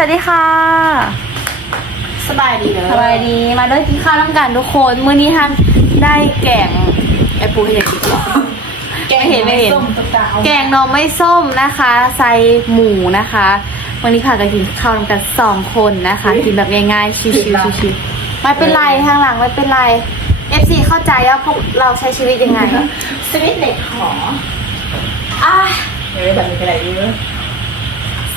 สวัสดีค่ะ สบายดีเลยสบายดีมาด้วยกินข้าวน้ำกันทุกคนมื้อนี้ท่านได้แกงไอปูเห็นอีกเหรอไม่เห็นไม่เห็น ส้มต่างๆเอาแกงหน่อไม่ส้มนะคะ ใส่หมูนะคะ วันนี้ค่ะก็กินข้าวน้ำกันสองคนนะคะ กินแบบง่ายๆชิวๆชิวๆไม่เป็นไรข้างหลังไม่เป็นไร FC เข้าใจว่าพวกเราใช้ชีวิตยังไงสวิตเด็กขออะ เฮ้ยแบบนี้เป็นไรดีเว้ย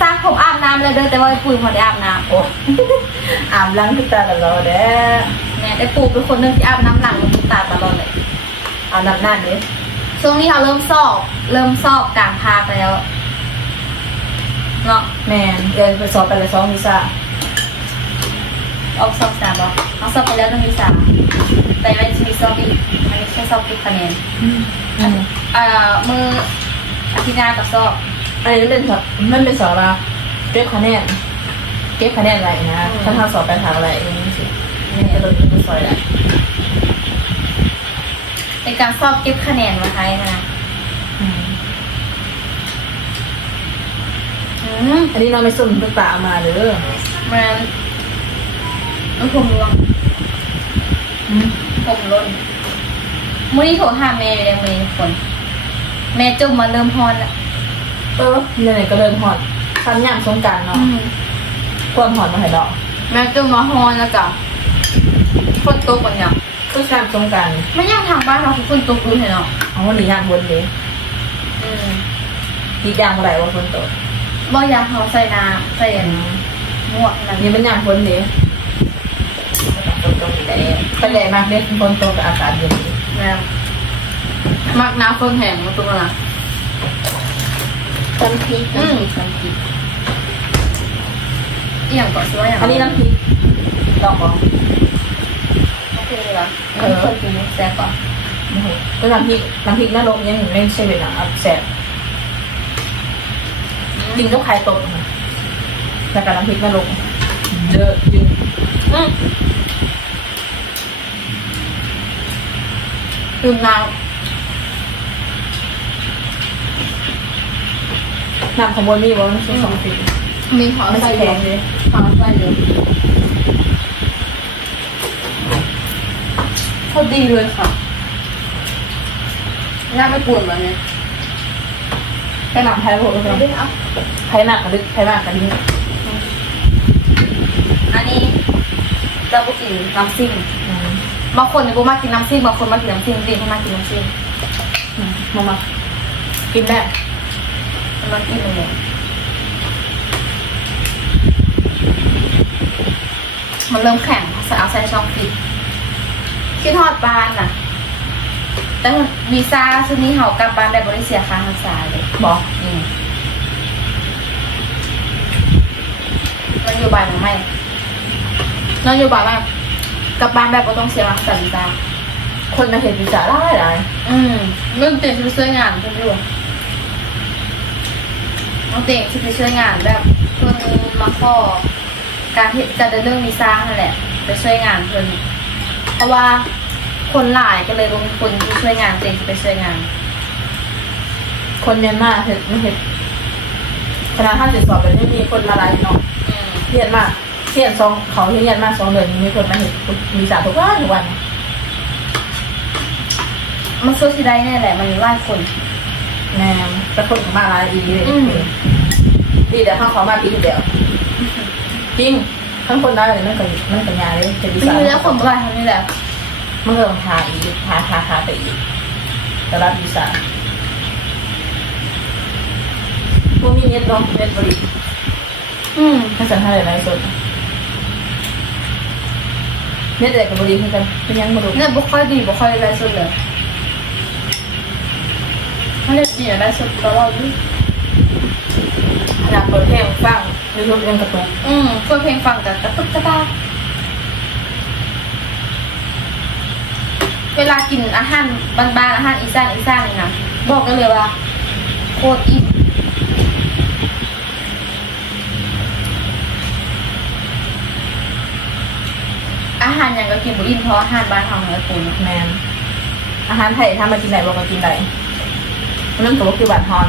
ซักผมอาบน้ำเลยเด้อแต่ว่าไอ้ปุ๋ยพอได้อาบน้โอ้อาบล้างทุกตาตลอดเด้อำเนี่ยไอ้ปู่เป็นคนหนึงที่อาบน้ำหลังมันตาตลอดเลยเอาน้ำหน้าดิช่วงนี้เขาเริ่มสอบเริ่มสอบกลางภาคแล้วเนาะแมนเดินไปสอบไปเลยสองวีซ่าออกสอบสามบอกเขาสอบไปแล้วต้องมีสามแต่ไม่จะมีสอบอีกอันนี้แค่สอบเก็บคะแนนอืม เอ่อมืออาทิตย์หน้ากับสอบ อันนี้มันเป็นสอบมันเป็นสอบว่าเก็บคะแนนเก็บคะแนนอะไรนะถ้าทำสอบไปถามอะไรเองนี่สินี่จะโดนเป็นซอยแหละเป็นการสอบเก็บคะแนนมาให้นะอืมอืมอันนี้เราไม่สุ่มทุกตาเอามาเด้อมันมันผมรวงอืมผมล้นมื่อนี้โทรหาแม่อยู่เลยมือนี้ทุกคน แม่จมมาเริ่มฮอนละ เออเรื่องไหนก็เริ่มหอดทันย่างสงกรารเนาะความหอดมาให้ดอกแม่จมมาฮอนแล้วจ้ะฝนตกวันเนี่ยก็สร้างสงกรารไม่ย่างทางบ้านเราคือฝนตกรู้เห็นเนาะเอาหนีย่างบนเลยอืมยีดย่างเมื่อไหร่ว่าฝนตกบ่อยางเขาใส่น้ำใส่อันหมวกนั่นนี่มันย่างฝนเลยฝนตกแต่ไปใหญ่มากเลยฝนตกกับอากาศเย็นดีแล้วมักน้ำฝนแห้งมาตรงนั้นนะ น้ำพริกอืมน้ำพริกอีหยังก่อนสิว่าอย่างอันนี้น้ำพริกลองบอกโอเคเลยเหรอเออคนกินแซ่บก่อนก็น้ำพริกน้ำพริกนรกยังไม่ใช่เป็นหนังอับแสบกินก็ไข่ตกแล้วกับน้ำพริกนรกเยอะจริงอืมดื่มน้ำ น้ำของบนมีว่ามันสองสีำมีหอมไม่ใส่ใช่แพเยงอะเลยหอมใส่เยอะพอดีเลยค่ะน่าไม่ปวดแบบนี้แค่หนังไทยพวกเราไม่ได้เอาไทยมากกระดึกไทยมากกระดิ่งอันนี้เราบุกินน้ำซิ่งอืมบางคนเนี่ยบุมากินน้ำซิ่งบางคนมากินน้ำซิ่งจริงเขามากินน้ำซิ่งอืมมามากินได้ มันกินเลยมันเริ่มแข็งใส่เอาใส่ช่องฟิตคิดทอดบานน่ะ แต่วีซ่าชุดนี้เขากลับบ้านแบบบริเสียค่ารักษาเลยบอกอืมนโยบายของไม่นโยบายว่ากลับบ้านแบบบ่ต้องเสียค่ารักษาวีซ่าคนมาเห็นวิจารณ์หลายอืมเรื่องเต็มที่ไปช่วยงานเพื่อนอยู่ น้องเต็มที่ไปช่วยงานแบบเพื่อนมาข้อการที่การเดินเรื่องวีซ่านั่นแหละ ไปช่วยงานเพื่อนเพราะว่าคนหลายก็เลยลงคนที่ช่วยงานเต็มที่ไปช่วยงาน คนเมียนมาเห็นไม่เห็นคณะท่านสิสอบแบบนี้มีคนมาหลายเนาะอืมเรียนมากเรียนสองเขาเรียนมากสองเดือนมีคนมาเห็นมีสาทุกวันทุกวันมันสู้ที่ได้แน่แหละ มันหลายคนแม่ แต่คนของมาหลายอีเลยอืมดีเดี๋ยวข้างเขามาปีเดียวจริงทั้งคนได้เลยนั่นก็นั่นก็ยาเลยเป็นวิมีสาแล้วคนบ่หลายคนนี่แหละมันก็ต้องทาอีกทาทาทาไปอีกแต่รับวิสาพวกมีเน็ตเนาะเน็ตบริอืมถ้าสันทาอะไรในส่วนเน็ตอะไรกับบริคือกันเป็นยังบริ เนี่ยบุค่อยดีบุค่อยได้สุดเลย ถ้าเล่นดีอะได้สุดตลอดอยู่ขนาดเปิดเพลงฟังยูทูบยังกระตุกอืมเพื่อเพลงฟังแต่กระตุกกระตากเวลากินอาหารบ้านๆอาหารอีสานอีสานนี่นะบอกกันเลยว่า โคตรอิ่มอาหารอย่างก็กินบุอิ่มเพราะอาหารบ้านทำเนื้อปูนแมนอาหารไทยถ้ามากินไหนบอกมากินไหน นั่นก็คือบาทฮอน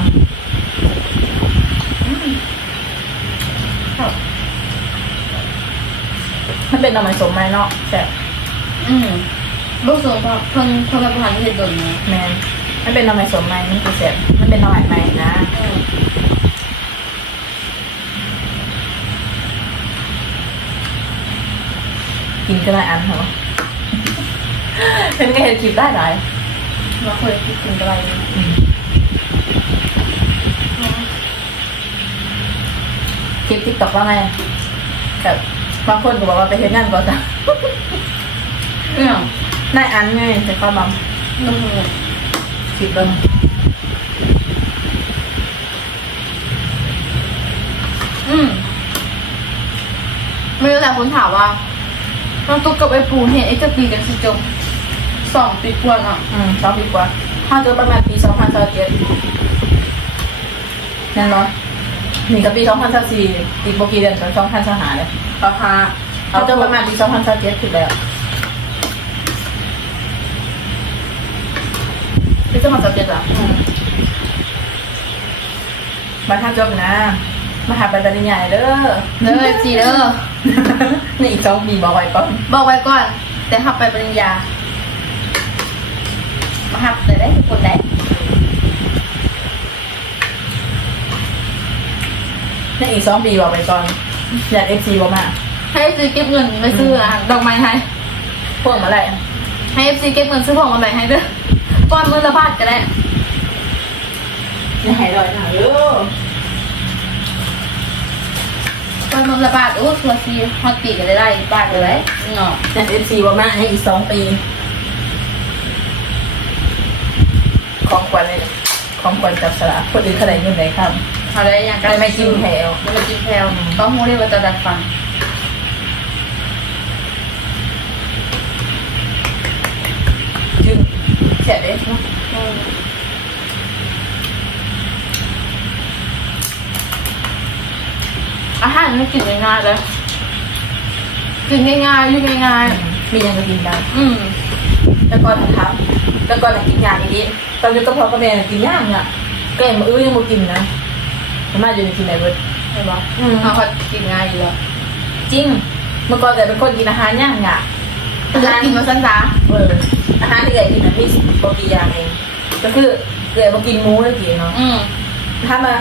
ครับเป็นหน่อไม้สมไหมเนาะแต่บอืมลูกสมพเพิ่นเพิ่นเป็นผู้หญิงเฮ็ดดนนะแมนมันเป็นหน่อไม้สมไหมมันคือแซ่บมันเป็นหน่อไม้ใหม่นะอืมกินก็ได้อันเหรอเป็นไงเห็นคลิปได้หลายเราเคยคิดถึงอะไรนะ ค ลิปทิกตอกว่าไงแบบบางคนก็บอกว่าไปเห็นงานก่อนจ้ะเนี่ยนายอันไงแต่ก็บางนุ่มคลิปเบิ้งอืมไม่รู้แต่คนถามว่าน้องตุ๊กกับไอ้ปูเห็นไอ้เจ้าปีกันสิจบสองปีกว่าเนาะอืมสองปีกว่าห้าเจอประมาณปีสองพันสิบเจ็ดแน่นอน นี่ก็ปีสองพันสิบสี่อีกโบกี่เดือนสองพันสิบห้าเลยราคาเขาเจอประมาณปีสองพันสิบเจ็ดถึงแล้วที่จะมาจับเจ็ดอะอืมมาถ้าจบนะมาหาปริญญาเด้อเด้อจีเด้อนี่อีกสองปีบอกไว้ก่อน บอกไว้ก่อน แต่ขับไปปริญญามาหับแต่ได้ทุกคนได้ นี่อีกสองปีบอกไว้ก่อนอยากเอฟซีบอกมาให้เอฟซีเก็บเงินไปซื้ออะดอกไม้ให้พวกมาอะไรให้เอฟซีเก็บเงินซื้อของมาแบ่งให้เด้อก้อนมือละบาทก็ได้อย่าให้ลอยหนาเด้อก้อนมือละบาทโอ้ตัวซีฮอตปีก็ได้ได้บาทเลยเนาะอยากเอฟซีบอกมาให้อีกสองปี ของขวัญเลยของขวัญจับสลากคนอื่นเขาได้เงินไหนครับ เขาได้ยังได้ไม่จิ้มแถวไม่มาจิ้มแถวต้องหูเรียกว่าจะดัดฟันจึงเสียเด้เนาะอาหารไม่กินง่ายๆเลยกินง่ายๆอยู่ง่ายมียังก็กินได้ๆอืมแล้วก็ทำแล้วก็น่ะกินยากอย่างนี้ตอนนี้ก็พอกับแม่น่ะกินยากเนี่ยแกงมาอื้อยังบ่กินนะ ผมมาอยู่ในกินไหนเบิดใช่ปะอืม เขาก็กินง่ายอยู่แล้วจริง เมื่อก่อนแต่เป็นคนกินอาหารยากเนี่ยจะกินมาสั้นจ้าเอออาหารที่เกิดกินนะมีบกี่อย่างเองก็คือเกิดมากินหมูเลยกินเนาะอืมถ้ามา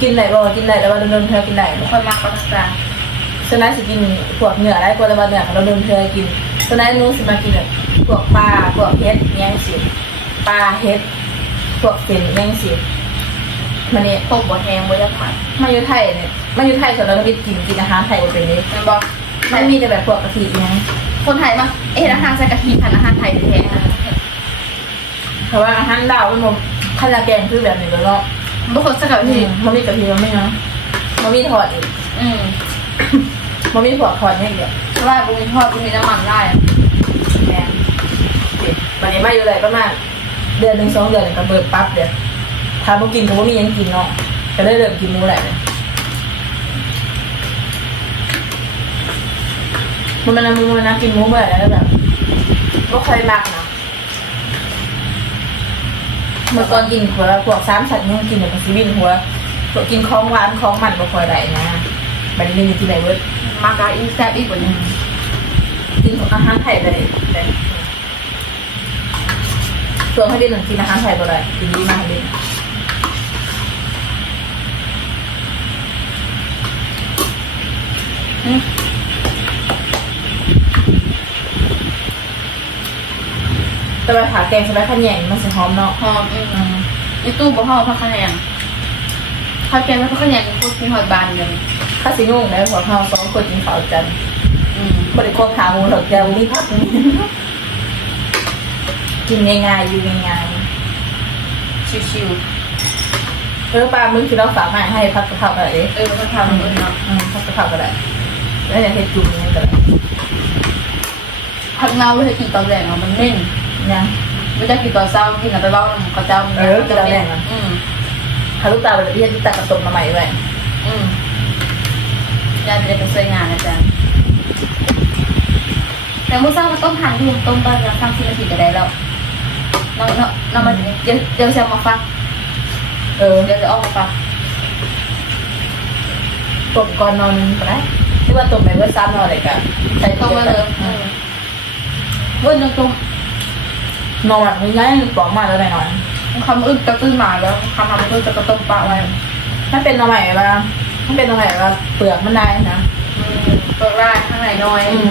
กินไหนบ่กินไหนแล้วว่าดนๆเธอกินไหนบ่ คนมากก็สั้นจ้าฉะนั้นสิกินพวกเนื้ออะไรพวกตะวันเนื้อเราดนๆเธอกินฉะนั้นหนู้สิมากินแบบพวกปลาพวกเห็ดอิหยังสิปลาเห็ดพวกเป็นอิหยังสิ มันนี่ตบบดแหงบดยักษ์มันมาอยู่ไทยเนี่ยมาอยู่ไทยส่วนเราก็กินกินอาหารไทยบ่เป็นเลยมันบอกมันมีแต่แบบพวกกะทิอิหยังคนไทยมาเอ๊ะอาหารใส่กะทิพันอาหารไทยแท้ๆนะเพราะว่าอาหารดาวมันบ่ขั้นละแกงคือแบบนี้แล้วเนาะบางคนใส่กะอืทิมมันมีกะทิมันไม่เนาะมันมีทอดอีกอืมมันมีพวกทอดเนี่ยอีกเดียวเพราะว่าบุมีทอดบุมีน้ำมันได้แม่ติดวันนี้มาอยู่เลยประมาณเดือนหนึ่งสองเดือนก็เบิดปั๊บเดียว ถ้าบ่กินก็บ่มีหยังกินเนาะก็ได้เริ่มกินหมูแหละเนี่ยมันมันมันมันนะกินหมูเมื่อไหร่แล้วแบบบ่ค่อยมากนะเมื่อก่อนกินหัวพวกสามสัตว์ยังกินแบบซีวินหัวพวกกินของหวานของมันบ่ค่อยได้นะบัดนี้มีที่ไหนเบิดมากาอีแซ่บอีกกว่านี้กินอาหารไทยไปเลยแต่ส่วนให้ดินกินอาหารไทยก็ได้กินดีมากเลย ว่าขาแกงสบายขันแยงมันจะหอมเนาะหอมอืมอีตู้บ่ห่อผักขะแนงข้าวแกงผักขะแนงพวกกินหอยบานกันข้าสิงงได้พอเขาสองคนกินข้าวกันอืมบริโภคขาหมูหรอกแกวมีพักกินง่ายๆอยู่ง่ายชิวๆเออปลามึงคือเราฝากมาให้พักกะเพราอะไรเด้ๆเออมันก็ทำมันเนาะอืมพักกะเพราก็ได้แล้วอย่าเห็ดจุ่มนี่ก็ได้ผักเน่าเลยกินตอนแรกอะมันเม่น ยังไม่ได้กินตอนเช้ากินแล้วไปเบ้าน้ำข้าวเจ้ามันเออกินตอนแรกอะอืมทาลูกตาแบบที่ที่ตากระตุกมาใหม่ด้วยอืมยายจะได้ไปช่วยงานนะจ๊ะแต่มื้อเช้ามันต้มทานอยู่ต้มบ้านละสามสิบนาทีก็ได้แล้วเนาะเนาะเนาะมันเดี๋ยวเดี๋ยวจะมาฟักเออเดี๋ยวจะออกมาฟักตกก่อนนอนก็ได้ที่ว่าตรงไปเว่าซ้ำเนาะอะไรกันใส่ตรงมาเลยอืมเว้ยตรง นอนแบบง่ายๆบอกมาแล้วหน่อยๆคำอึกกระตื้นมาแล้วคำทำอึกจะกระต้มปลาไว้ๆถ้าเป็นนอนใหม่ว่าถ้าเป็นนอนใหม่ว่าเปลือกมันได้นะเปิดได้ข้างในน้อยอืม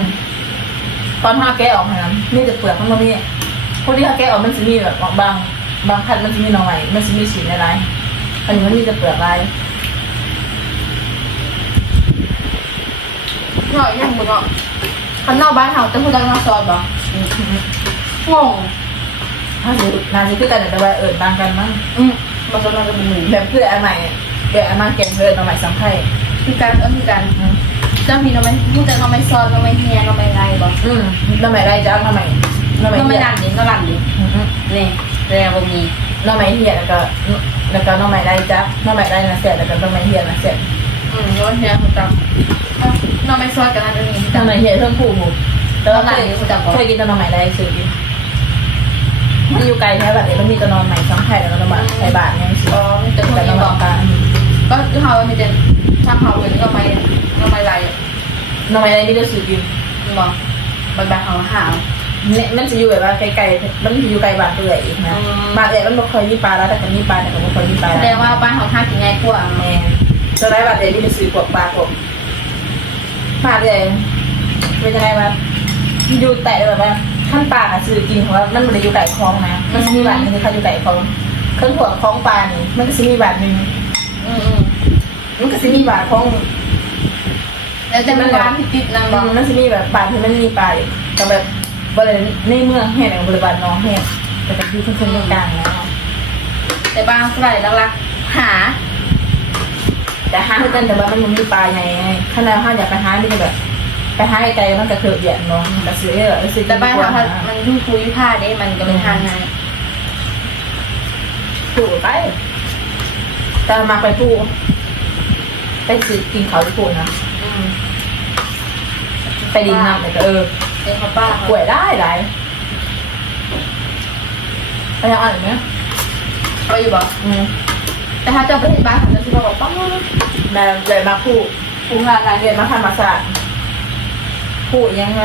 ตอนห้าแกะออกมามีแต่เปลือกมันก็มีพวกที่ห้าแกะออกมันจะมีแบบบางบางพันธุ์มันจะมีนอนใหม่มันจะมีสีอะไรอันนี้มันมีแต่เปลือกลายหน่อยยังมึงอะข้างนอกบ้านเฮาจะพูดดังนอกซอยบ่งง ถ้าสินานสิคือกันแต่ว่าเอิญต่างกันมั้งอืมมาสนองกับมึงแบบเพื่ออันใหม่เพื่ออันมาแกงเพื่อนนอนใหม่สังไข่คือการเออคือการเจ้ามีน้องไม่พูดแต่น้องไม่ซอนน้องไม่เฮียน้องไม่ไรบ่อืมนอนใหม่ได้จ้านอนใหม่นอนใหม่น้องไม่เหี้ยดันดิน้องดันดิอืมอืมนี่แล้วบ่มีนอนใหม่เหี้ยแล้วก็แล้วก็นอนใหม่ได้จ้านอนใหม่ได้นะเสร็จแล้วก็นอนใหม่เหี้ยนะเสร็จอืมน้องเฮียคุณจังน้องไม่ซอนกันนั่นเองนอนใหม่เหี้ยเพิ่มผูกแต่ว่าเคยเคยกินแต่นอนใหม่ได้ซื้อกิน มันอยู่ไกลแค่แบบนี้มันมีแต่นอนใหม่สังไข่แล้วก็นอนใหม่ไข่บาทเนี่ยสิอ๋อมีแต่คนนี้บอกตาก็คือเฮามีแต่ถ้าเฮาเป็นก็ไม่ก็ไม่ไรนอนใหม่ได้มีแต่ซื้อกินบอกบายบายเฮาหาวเนี่ยมันจะอยู่แบบว่าไกลๆมันอยู่ไกลบาทเปื่อยอีกนะบาทเอ๋มันบ่เคยมีปลาแล้วแต่ก็มีปลาแต่ก็บ่เคยมีปลาแสดงว่าบ้านเฮาหากินง่ายกว่าแม่จะได้บาทเอ๋ที่ไปซื้อพวกปลาพวกปลาเอ๋เป็นยังไงวะอยู่แต่แบบว่า ขั้นปลาอะซื้อกินเพราะว่ามันมันอยู่ไก่คลองนะมันจะมีบาทหนึงที่เขาอยู่ไก่คลองเครื่องหัวคลองปลานี่มันก็จะมีบาทหนึ่งอืมอืมมันก็จะมีบาทของแล้วแต่มันร้านที่ติดนางบอกมันจะมีแบบบาทที่มันมีปลาอยู่แต่แบบบริเวณในเมืองแห่งบริเวณน้องแห่งแต่เป็นที่ขึ้นๆกลางๆแล้วแต่บ้านสไลด์ลักๆหาแต่ห้าคือกันแต่ว่ามันยังมีปลาใหญ่ไงถ้าเราห้าอยากไปห้าไม่ได้แบบ ไปห้าไกลๆมันกระเถิบเหยียดน้องกระซื้อเออซื้อแต่บ้านเรามันยุ่งคุยผ้าได้มันก็เลยทางง่ายถูกไปแต่มาไปปูไปซื้อกินเขาที่ปูนะอืมไปดินน้ำแต่ก็เออเดี๋ยวเขาป้าป่วยได้หลายไปยังอ่านไหมไปอยู่บอกอืมแต่ถ้าเจ้าไปเห็นบ้านเขาจะบอกว่าป้าแม่เลยมาปูปูงานรายเรียนมาทำมาศาส ตร์ปูยังไง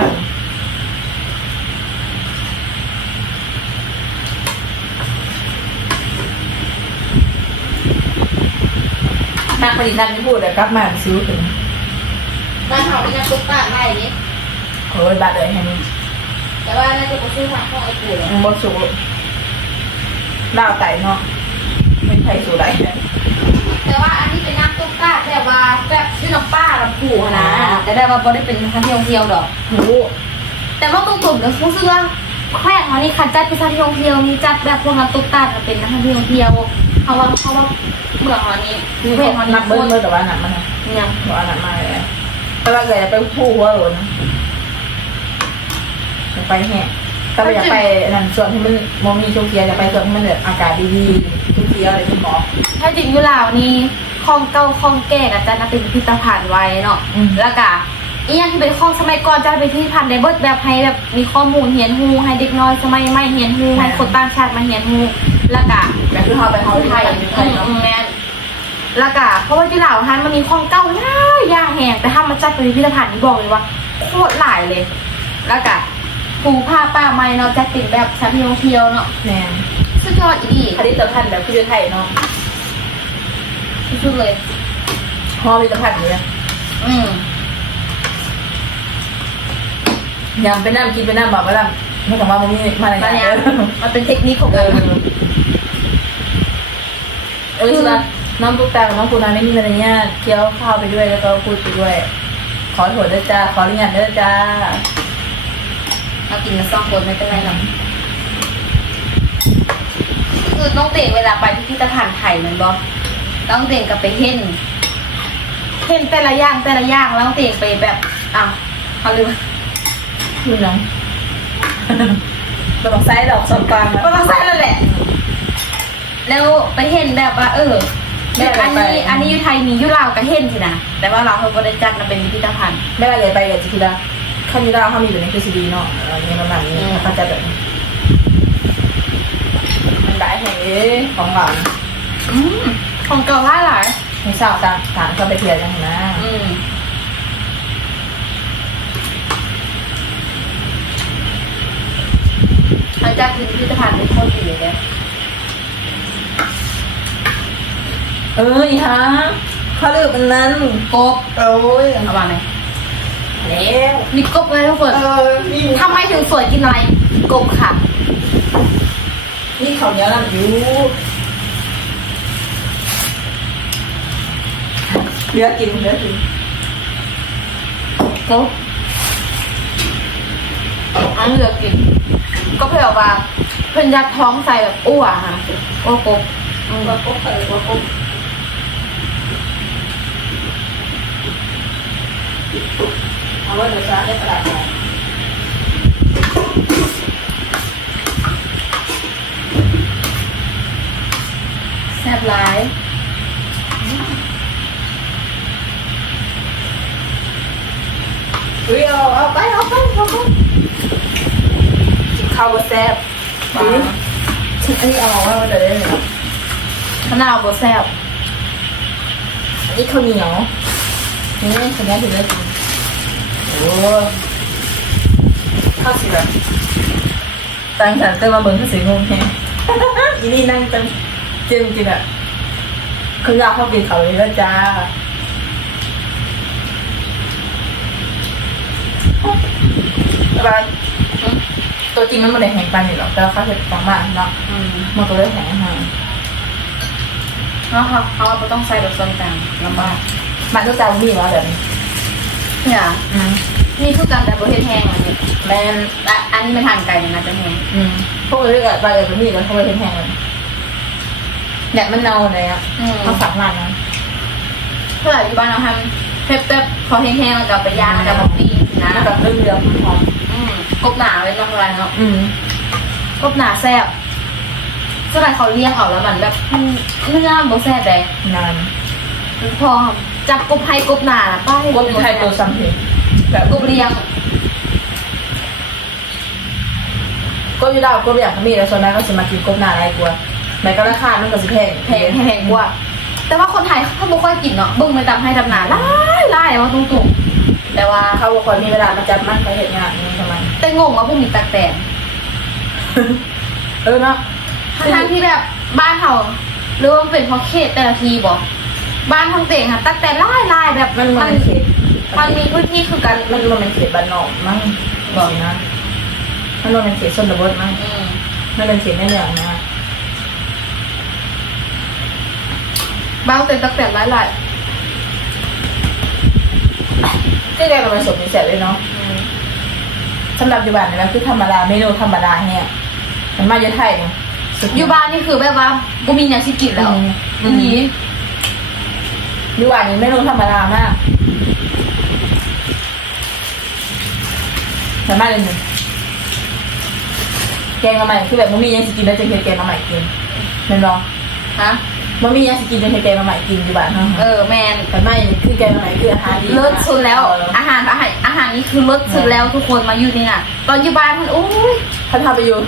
นักปฏินันที่พูดเลยกลับมาซื้อถึงบ้านเขาเป็นนักตุ๊กตาไล่นี่โอ้ยบาดเลยแค่นี้แต่ว่าน่าจะไปซื้อผักของไอ้ปู่เลยมันบดสูล่าวไก่เนาะไม่ใช่สูไรเนี่ยแต่ว่าอันนี้เป็นนัก ตุ๊กตาแบบว่าแบบชื่อน้องป้าลำปู่นะแต่ได้ว่าบ่ได้เป็นท่องเที่ยวเที่ยวดอกหูแต่ว่าตรงๆก็รู้สึกว่าแขวงเขานี่คันจัดเป็นสถานที่ท่องเที่ยวมีจัดแบบพวกนักตุ๊กตาจะเป็นนักท่องเที่ยวเที่ยวเพราะว่าเพราะว่าเมืองเขานี้นี่เมืองเขาเขานันี้บโคเบิ้ลตรเบิ้ลแต่ว่าหนักมันนะเนี่ย บอกว่าหนักมากเลยอะแต่ว่าเกิดจะไปพูดหัวโหลนอยากไปแห่แต่ว่าอยากไปนั่นส่วนที่มันมองมีช่วงเทียอยากไปส่วนที่มันแบบอากาศดีๆช่วงเทียอะไรที่หมอถ้าจริงอยู่ลาวนี่ คลองเก่าคลองแก่ก็จะนับเป็นพิพิธภัณฑ์ไว้เนาะอืม แล้วก็อีกอย่างที่เป็นคลองสมัยก่อนจะเป็นพิพิธภัณฑ์ได้เบิดแบบให้แบบมีข้อมูลเฮียนฮูให้เด็กน้อยสมัยใหม่เฮียนฮูให้คนต่างชาติมาเฮียนฮูแล้วก็แบบคือเขาไปเขาคนที่ไทไทยยที่ไทยเนาะอืมแม่นแล้วก็เพราะว่าที่ลาวฮันมันมีของเก่าหลายอย่างแหงแต่ถ้ามาจัดเป็นพิพิธภัณฑ์นี่บอกเลยว่าโคตรหลายเลย แล้วก็ภูผ้าป้าไม้เนาะจัดเป็นแบบสถานที่ท่องเที่ยวเนาะแน่นสุดยอดอีดีผลิตภัณฑ์แบบคือไทยเนาะ สุดๆเลยพอผลิตภัณฑ์เนี่ยอืมยำไปน้ำกินไปน้ำบอกไปน้ำไม่ต้องว่ามันมีมาอะไรมันเงี้เนี่ยยมันเป็นเทคนิคของเอการอเออสุดาน้องตุ๊กตากับน้องปูนาไม่มีมารยาทเคี้ยวข้าวไปด้วยแล้วก็พูดไปด้วย ขอโทษด้วยจ้าขออนุญาตด้วยจ้ามากินกันสองคนไม่เป็นไรหรอกคือน้องเต่งเวลาไปพิพิธภัณฑ์ไทยแมันบอก น้องเต่งกับไปเห็นเห็นแต่ละอย่างแต่ละอย่างแล้วน้องเต่งไปแบบอะเขาลืมคือน้องตัวบอกไซส์ดอกสองกลางก็ต้องใส่แล้วแหละ แล้วไปเห็นแบบว่า เออไม่อันได้ไปนี้อันนี้อยู่ไทยมีอยู่ลาวก็เห็นสินะแต่ว่าเราเขาก็ได้จัดมาเป็นพิพิธภัณฑ์ไม่ว่าเลยไปกับจิคิดาข้ามีดาวเขามีอยู่ในคือซีดีเนาะเออเนี่ยประมาณนี้อืมเขาจะแบบมันได้แห่งเอ้ของหวานอืม ของเก่าห้าหลายไม่ทราบตามถามก็ไปเทียร์ยังนะอืมหลังจากพิพิธภัณฑ์ไม่โคตรดีเลยเนี่ยเอ้ยฮะเขาเรียกป็นนั้นกบโอ้ยเอามางไหนแล้วมีกบไหมทุกคนเออนี่ทำไมถึงสวยกินอะไรกบค่ะ นี่เขาเนี้ยลำยู เหลือกินเหลือกินกบอันเหลือกิน ก็เผื่อว่าเพิ่นยัดท้องใส่แบบอ้วค่ะอ้วกบอืมว่าปุ๊บเออว่าปุ๊บเอาไว้เดี๋ยวจะได้ตลาดมาแซ่บร้าย เฮ้ยเอาเอาไปเอาไปเอาไปข้าวบะแซ่บปลาชิ้นอันนี้เอาไว้ว่าจะได้ไหมมะนาบดแซ่บอันนี้ข้าวเหนียวนี่คนนี้ถึงได้กินโอ้ข้าวสีแบบตังฉันเติมมาเบิ้งข้าวสีงงแฮะอีนี่นั่งเต็มเจมจริงอะคืออยากเข้ากินเขาเลยแล้วจ้า แต่ว่าตัวจริงมันไม่ได้แห้งปานนี่หรอกแต่ว่าเขาเห็ดฟองมากเนาะอืมมันก็เลยแห้งแห้งเนาะครับเขาก็ต้องใส่แบบส่วนกลางลำบากมันก็จะมีมาแบบนี้เนี่ยอืมนี่คือการแต่บดเฮ็ดแห้งอันนี้แมนและอันนี้ไม่ทานไก่เนี่ยนะจะแห้งอืมพวกเรื่องอะไรแบบนี้แล้วเขาไปแห้งๆกันเนี่ยมันเน่าเลยอะอืมเขาสามารถนะ เพื่ออยู่บ้านเราทำเป๊บๆพอแห้งๆแล้วก็เอาไปย่างแล้วก็มาปิ้ง นะแล้วกับเรื่องเรือหอมอืมกบหนาไว้นอกร้านเนาะอืมกบหนาแซ่บสมัยเขาเลี้ยงออกแล้วมันแบบมันเนื้อโบแซ่บเลยนานพอจับกบไทยกบหนาป้าให้ก็มีไทยตัวซัมเพแบบกบเลี้ยงก็อยู่ดาวก็อยากมีแล้วส่วนนั้นก็จะมากินกบนาอะไรกลัวแม้ก็ราคามันก็สิแพงแพงแพงกว่าแต่ว่าคนไทยเขาไม่ค่อยกินเนาะเบึ้งไปตำให้ตำหนาไล่ไล่ว่าตุ้งๆ แต่ว่าเขาบอกคนมีเวลามาจับมันไปเห็นงานนี่ทำไมแต่งงว่าพวกมีตักแตนเออเนาะทั้งๆที่แบบบ้านเขาหรือว่ามันเป็นเพราะเขตแต่ละทีบอกบ้านทางเต่งค่ะตักแตนไล่ไล่แบบมันมันเขตมันมีพื้นที่คือกันมันมันเป็นเขตบ้านนอกมั้งบอกนะมันมันเป็นเขตชนบทมั้งอืมไม่เป็นเขตในเมืองนะบ้านเต่งตักแตนไล่ไล่ ก็ได้ประมาณสมเป็นเสร็จเลยเนาะอืมสำหรับอยู่บ้านเนี่ยมันคือธรรมดาเมนูธรรมดาเนี่ยมันมาเยอะไทยเนี่ยสุดอยู่บ้านนี่คือแบบว่าบ่มีอย่างสิกินแล้วอืมอืมอยู่บ้านนี่เมนูธรรมดามากแต่มาเลยหนึ่งแกงมาใหม่คือแบบมันมียังสกินแล้วจะเฮ็ดแกงมาใหม่กินเห็นบ่ฮะ มันมียังสกินจะเฮ็ดแกงมาใหม่กินอยู่บ้านเนาะเออแมนแต่ไม่นี่คือแกงมาใหม่คืออาหารดีเลิศสุดแล้วเอออาหารอาหารอาหารนี้คือเลิศสุดแล้วทุกคนมาอยู่นี่น่ะ ตอนอยู่บ้านมันโอ้ยถ้าทำไปอยู่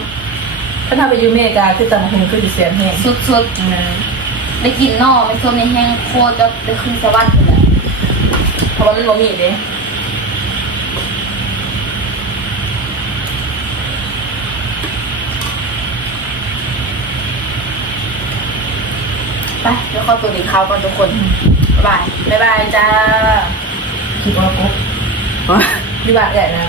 ถ้าทำไปอยู่อเมริกาคือตำบักหงคือดิเซียนแห้งสุดๆได้กินนอกไม่ส้มในแห้งโคตรจะได้ขึ้นสวรรค์เลยเพราะว่ามันบ่มีเด้ ไปเดี๋ยวเข้าตัวนี้เข้าก่อนทุกคนบ๊ายบายบ๊ายบายจ้าคิดว่าปุ๊บอยู่บ้านใหญ่นะ